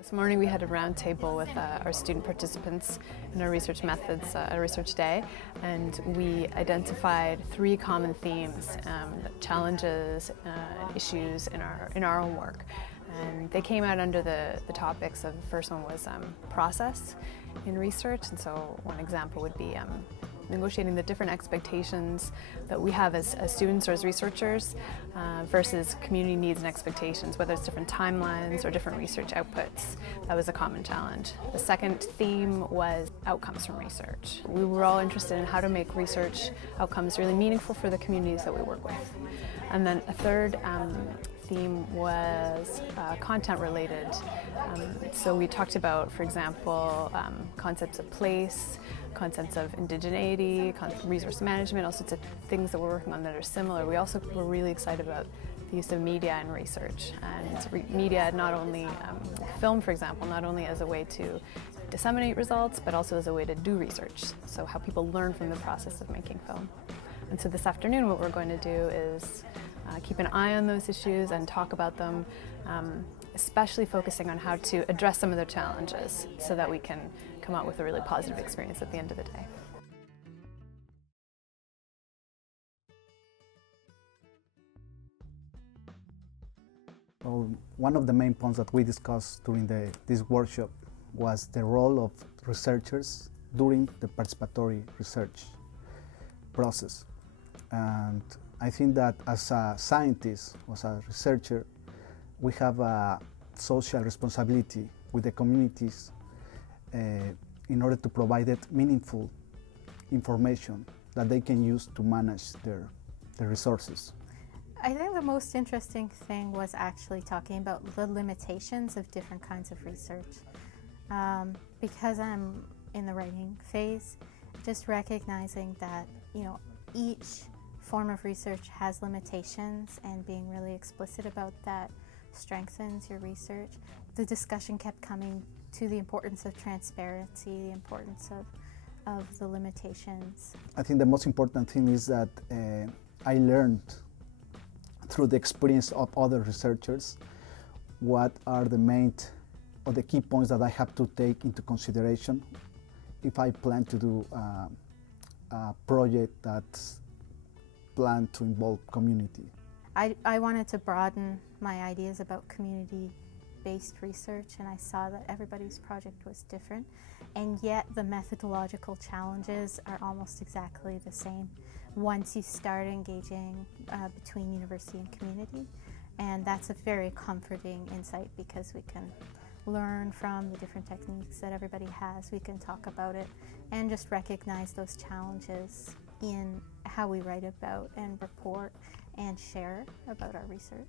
This morning we had a roundtable with our student participants in our research methods at a research day, and we identified 3 common themes, challenges and issues in our own work. And they came out under the topics of, the first one was process in research, and so one example would be negotiating the different expectations that we have as students or as researchers versus community needs and expectations, whether it's different timelines or different research outputs. That was a common challenge. The second theme was outcomes from research. We were all interested in how to make research outcomes really meaningful for the communities that we work with. And then a third theme was content related. So we talked about, for example, concepts of place, concepts of indigeneity, resource management, all sorts of things that we're working on that are similar. We also were really excited about the use of media in research, and media not only film, for example, not only as a way to disseminate results, but also as a way to do research, so how people learn from the process of making film. And so this afternoon what we're going to do is keep an eye on those issues and talk about them, especially focusing on how to address some of the challenges so that we can come out with a really positive experience at the end of the day. Well, one of the main points that we discussed during this workshop was the role of researchers during the participatory research process. And I think that as a scientist, as a researcher, we have a social responsibility with the communities in order to provide it meaningful information that they can use to manage their resources. I think the most interesting thing was actually talking about the limitations of different kinds of research. Because I'm in the writing phase, just recognizing that, each form of research has limitations, and being really explicit about that strengthens your research. The discussion kept coming to the importance of transparency, the importance of the limitations. I think the most important thing is that I learned through the experience of other researchers what are the main or the key points that I have to take into consideration if I plan to do a project that's planned to involve community. I wanted to broaden my ideas about community-based research, and I saw that everybody's project was different, and yet the methodological challenges are almost exactly the same once you start engaging between university and community. And that's a very comforting insight, because we can learn from the different techniques that everybody has. We can talk about it and just recognize those challenges in how we write about and report and share about our research.